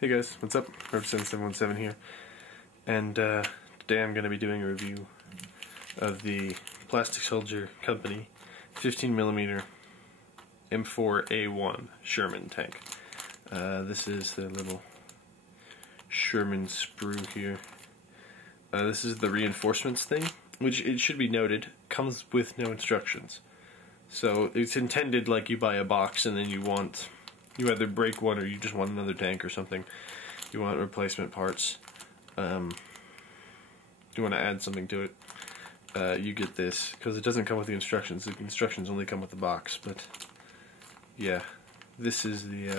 Hey guys, what's up? Represent717 here, and today I'm going to be doing a review of the Plastic Soldier Company 15mm M4A1 Sherman tank. This is the little Sherman sprue here. This is the reinforcements thing, which it should be noted comes with no instructions. So it's intended like you buy a box and then you either break one or you just want another tank or something. You want replacement parts. You want to add something to it. You get this, because it doesn't come with the instructions. The instructions only come with the box, but yeah. This is the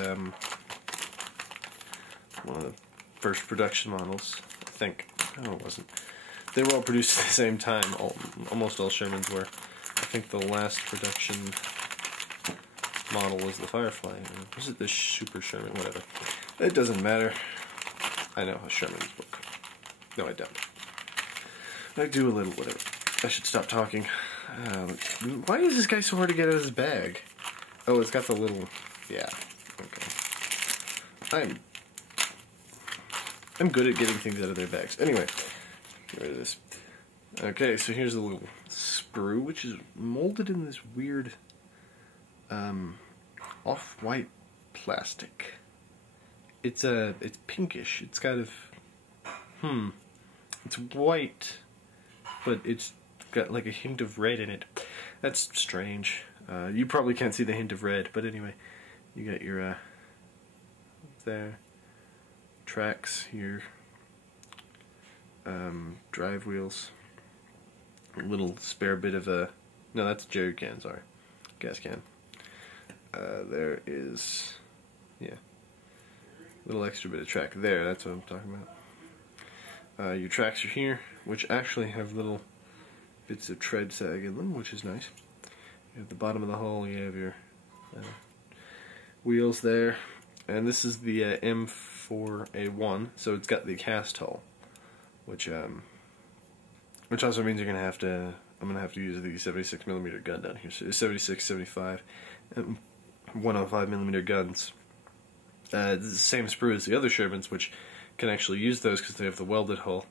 one of the first production models, I think. No, it wasn't. They were all produced at the same time. Almost all Shermans were. I think the last production model was the Firefly. Or was it the Super Sherman? Whatever. It doesn't matter. I know a Sherman's book. No, I don't. I do a little whatever. I should stop talking. Why is this guy so hard to get out of his bag? Oh, it's got the little... Yeah. Okay. I'm good at getting things out of their bags. Anyway, get rid of this. Okay, so here's the little sprue, which is molded in this weird off-white plastic. It's pinkish. It's kind of it's white, but it's got like a hint of red in it. That's strange. You probably can't see the hint of red, but anyway, you got your there tracks here, drive wheels, a little spare bit of a no, that's a jerry can. Sorry, gas can. There is, yeah, a little extra bit of track there, that's what I'm talking about. Your tracks are here, which actually have little bits of tread sag in them, which is nice. You have the bottom of the hull, you have your wheels there, and this is the M4A1, so it's got the cast hull, which also means I'm gonna have to use the 76mm gun down here. So 76, 75, and 105mm guns. It's the same sprue as the other Shermans, which can actually use those because they have the welded hull.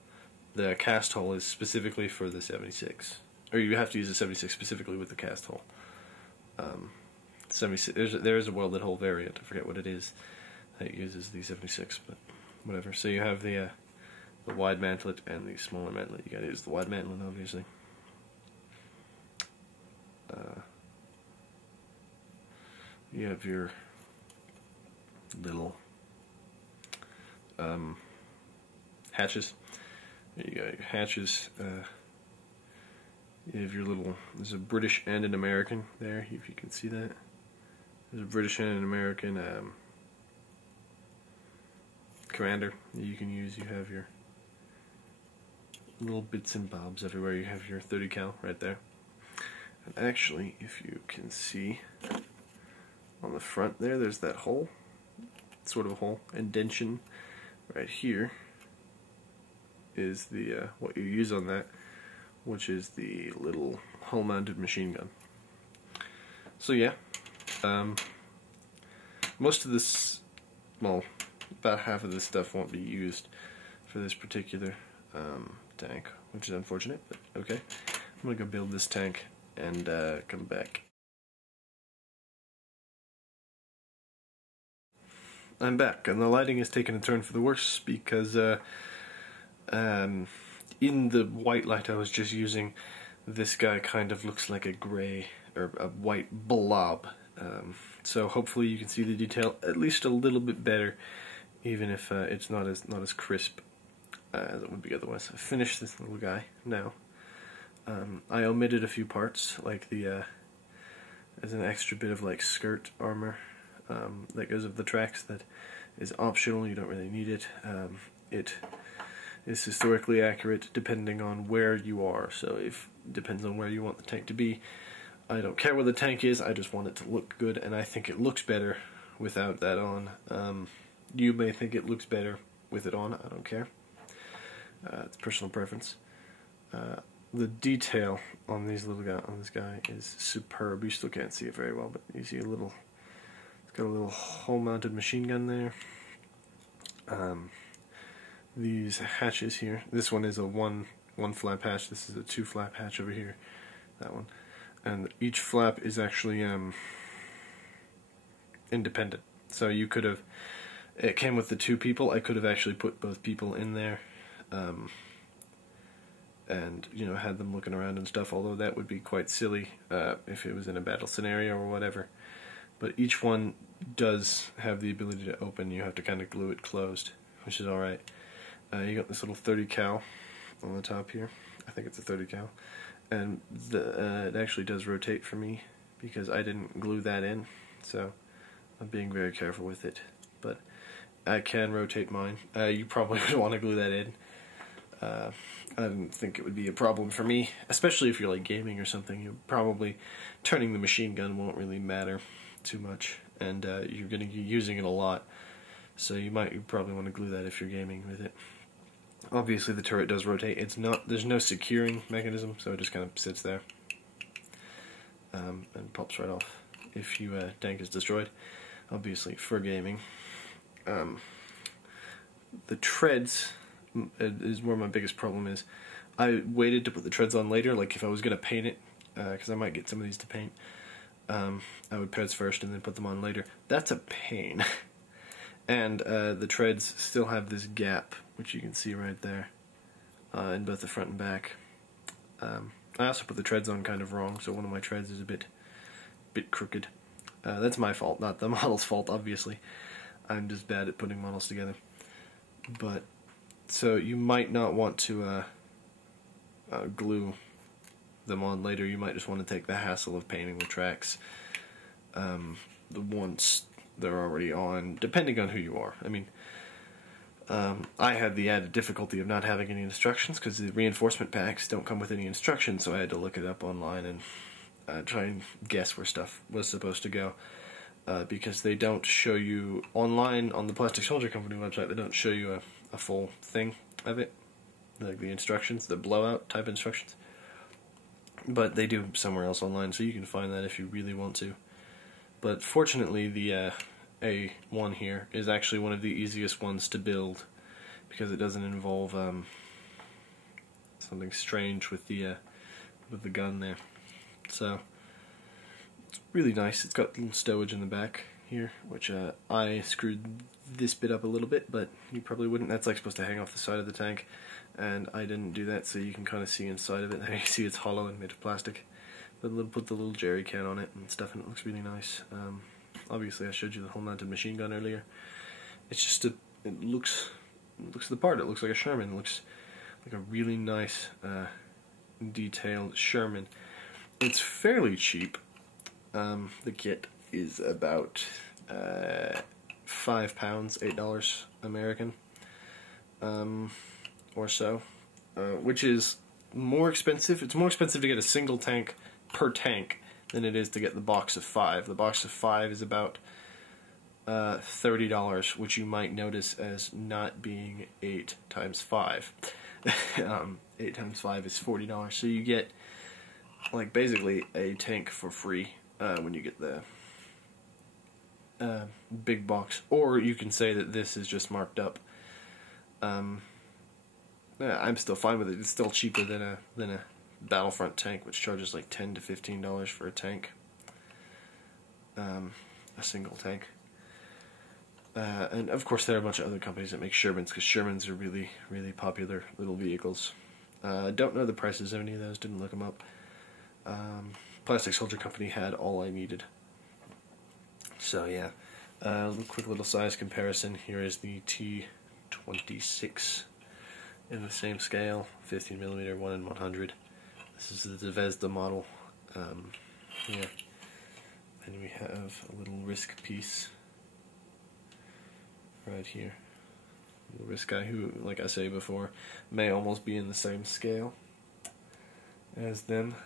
The cast hull is specifically for the 76, or you have to use the 76 specifically with the cast hull. 76. There is a welded hull variant. I forget what it is that uses the 76, but whatever. So you have the wide mantlet and the smaller mantlet. You got to use the wide mantlet, obviously. You have your little hatches. You got your hatches. You have your little. There's a British and an American there, if you can see that. There's a British and an American commander that you can use. You have your little bits and bobs everywhere. You have your 30 cal right there. And actually, if you can see on the front there, there's that hole, sort of a hole, indention right here is the what you use on that, which is the little hull-mounted machine gun. So yeah, most of this, well, about half of this stuff won't be used for this particular tank, which is unfortunate, but okay. I'm gonna go build this tank and come back. I'm back, and the lighting has taken a turn for the worse because in the white light I was just using, this guy kind of looks like a gray or a white blob. So hopefully you can see the detail at least a little bit better, even if it's not as crisp as it would be otherwise. I finished this little guy now. I omitted a few parts, like the there's an extra bit of like skirt armor that goes with the tracks that is optional. You don't really need it. It is historically accurate depending on where you are, so it depends on where you want the tank to be. I don't care where the tank is, I just want it to look good, and I think it looks better without that on. You may think it looks better with it on, I don't care. It's personal preference. The detail on this guy is superb. You still can't see it very well, but you see it's got a little hull-mounted machine gun there. These hatches here. This one is a one flap hatch. This is a 2 flap hatch over here. That one, and each flap is actually independent. So you could have. It came with the 2 people. I could have actually put both people in there, and had them looking around and stuff. Although that would be quite silly if it was in a battle scenario or whatever. But each one does have the ability to open. You have to kind of glue it closed, which is all right. You got this little 30 cal on the top here. I think it's a 30 cal, and it actually does rotate for me because I didn't glue that in. So I'm being very careful with it, but I can rotate mine. You probably would want to glue that in. I didn't think it would be a problem for me, especially if you're like gaming or something. You probably turning the machine gun won't really matter too much, and you're going to be using it a lot, so you probably want to glue that if you're gaming with it. Obviously, the turret does rotate. There's no securing mechanism, so it just kind of sits there and pops right off if your tank is destroyed. Obviously, for gaming. The treads is where my biggest problem is. I waited to put the treads on later, like if I was going to paint it, because I might get some of these to paint. I would treads first and then put them on later. That's a pain. And the treads still have this gap, which you can see right there, in both the front and back. I also put the treads on kind of wrong, so one of my treads is a bit crooked. That's my fault, not the model's fault, obviously. I'm just bad at putting models together. But so you might not want to glue them on later. You might just want to take the hassle of painting the tracks once they're already on, depending on who you are. I mean, I had the added difficulty of not having any instructions because the reinforcement packs don't come with any instructions, so I had to look it up online and try and guess where stuff was supposed to go. Because they don't show you online on the Plastic Soldier Company website. They don't show you a full thing of it, like the instructions, the blowout type instructions. But they do somewhere else online, so you can find that if you really want to. But fortunately, the A1 here is actually one of the easiest ones to build because it doesn't involve something strange with the gun there. So it's really nice. It's got a little stowage in the back here, which I screwed this bit up a little bit, but you probably wouldn't. That's like supposed to hang off the side of the tank, and I didn't do that, so you can kind of see inside of it. There you see it's hollow and made of plastic. But put the little jerry can on it and stuff, and it looks really nice. Obviously, I showed you the whole mounted machine gun earlier. It's just it looks the part. It looks like a Sherman. It looks like a really nice, detailed Sherman. It's fairly cheap. The kit is about £5, $8 American, or so, which is more expensive. It's more expensive to get a single tank per tank than it is to get the box of 5. The box of 5 is about $30, which you might notice as not being 8 times 5. 8 times 5 is $40, so you get like basically a tank for free when you get the big box. Or you can say that this is just marked up. I'm still fine with it. It's still cheaper than a Battlefront tank, which charges like $10 to $15 for a tank, a single tank. And of course there are a bunch of other companies that make Shermans, because Shermans are really, really popular little vehicles. Don't know the prices of any of those, didn't look them up. Plastic Soldier Company had all I needed. So yeah, quick little size comparison. Here is the T26 in the same scale, 15mm, 1 in 100. This is the Zvezda model. Yeah. And we have a little Risk piece right here. The Risk guy, who, like I say before, may almost be in the same scale as them.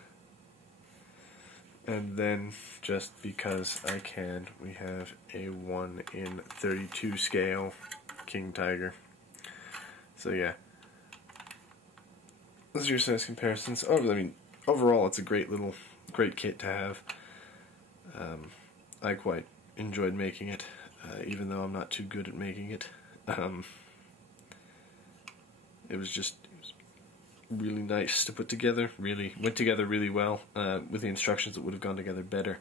And then, just because I can, we have a 1 in 32 scale King Tiger. So yeah, those are your size comparisons. I mean, overall, it's a great kit to have. I quite enjoyed making it, even though I'm not too good at making it. Um, it was really nice to put together. Really went together really well. With the instructions, it would have gone together better.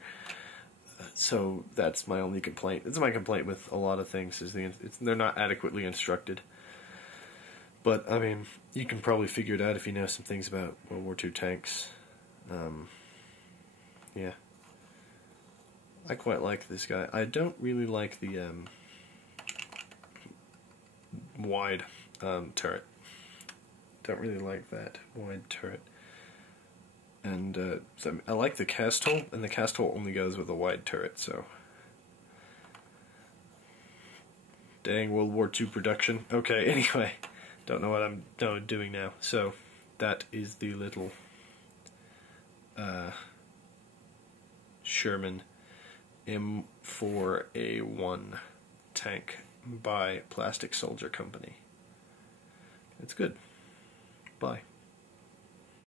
So that's my only complaint. It's my complaint with a lot of things, is they're not adequately instructed. But I mean, you can probably figure it out if you know some things about World War II tanks. Yeah, I quite like this guy. I don't really like the wide turret. Don't really like that wide turret. And so I like the cast hole, and the cast hole only goes with a wide turret, so. Dang, World War II production. Okay, anyway, don't know what I'm doing now. So, that is the little Sherman M4A1 tank by Plastic Soldier Company. It's good. Bye.